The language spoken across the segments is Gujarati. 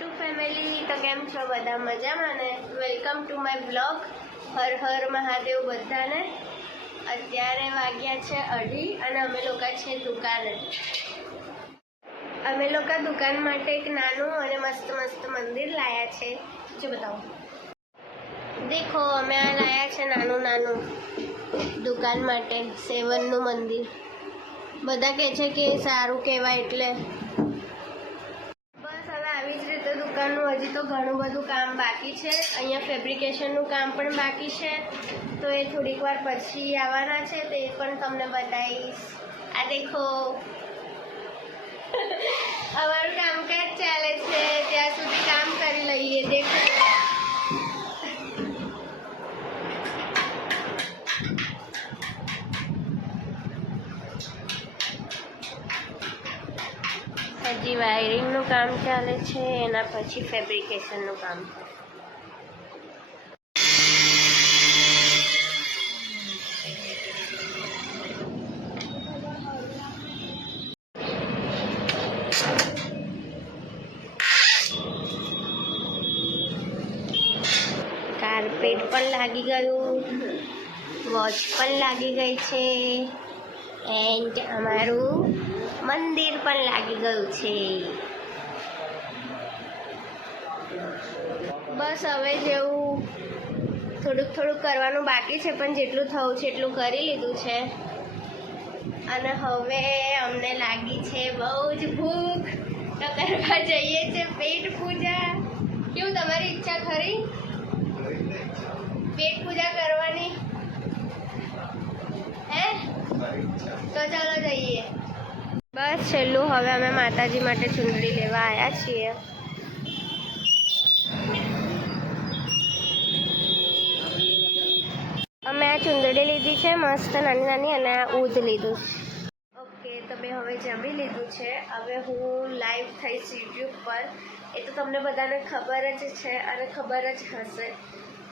કેમ છો? બધા મજામાં ને? Welcome to my blog Har Har Mahadev બધાને. અત્યારે વાગ્યા છે અઢી અને અમે લોકો છે દુકાને. અમે લોકો દુકાન માટે એક નાનું અને મસ્ત મસ્ત મંદિર લાયા છે. જો બતાવો. દેખો, અમે આ લાયા છે નાનું નાનું દુકાન માટે. સેવનનું મંદિર. બધા કહે છે કે સારું કહેવાય એટલે જ હજી તો ઘણું બધું કામ બાકી છે. અહીંયા ફેબ્રિકેશનનું કામ પણ બાકી છે. તો એ થોડીક વાર પછી આવવાના છે, તો એ પણ તમને બતાવીશ. આ દેખો. અમારું કામકાજ ચાલે છે ત્યાં સુધી કામ કરી લઈએ દેખો હજી વાયરિંગનું કામ ચાલે છે, એના પછી ફેબ્રિકેશનનું કામ કાર્પેટ પણ લાગી ગયું, વોચ પણ લાગી ગઈ છે, એન્ડ અમારું મંદિર પણ લાગી ગયું છે. બસ હવે જેવું થોડુંક થોડુંક કરવાનું બાકી છે, પણ જેટલું થવું છે એટલું કરી લીધું છે. અને હવે અમને લાગી છે બહુ જ ભૂખ. તો કરવા જઈએ છે પેટ પૂજા. કેવું તમારી ઈચ્છા ખરી પેટ પૂજા કરવાની હે તો ચાલો જઈએ બસ છેલ્લું હવે અમે માતાજી માટે ચૂંદડી લેવા આવ્યા છીએ. અમે આ ચૂંદડી લીધી છે, મસ્ત નાની નાની અને આ ઉધ લીધું. ઓકે, તો મેં હવે જમી લીધું છે. હવે હું લાઈવ થઈશ યુટ્યુબ પર. એ તો તમને બધાને ખબર જ છે અને ખબર જ હશે.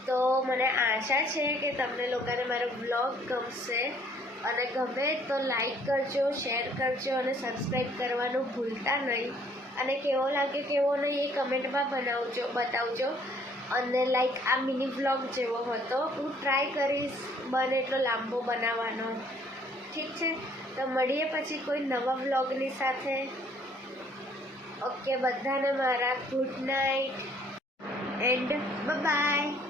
તો મને આશા છે કે તમને લોકોને મારો બ્લોગ ગમશે. અને ગમે તો લાઈક કરજો શેર કરજો અને સબસ્ક્રાઈબ કરવાનું ભૂલતા નહીં. અને કેવો લાગે કેવો નહીં એ કમેન્ટમાં બનાવજો, બતાવજો. અને લાઈક આ મિની વ્લોગ જેવો હતો, હું ટ્રાય કરીશ બને એટલો લાંબો બનાવવાનો. ઠીક છે? તો મળીએ પછી કોઈ નવા વ્લોગની સાથે. ઓકે બધાને મારા ગુડ નાઇટ એન્ડ બાય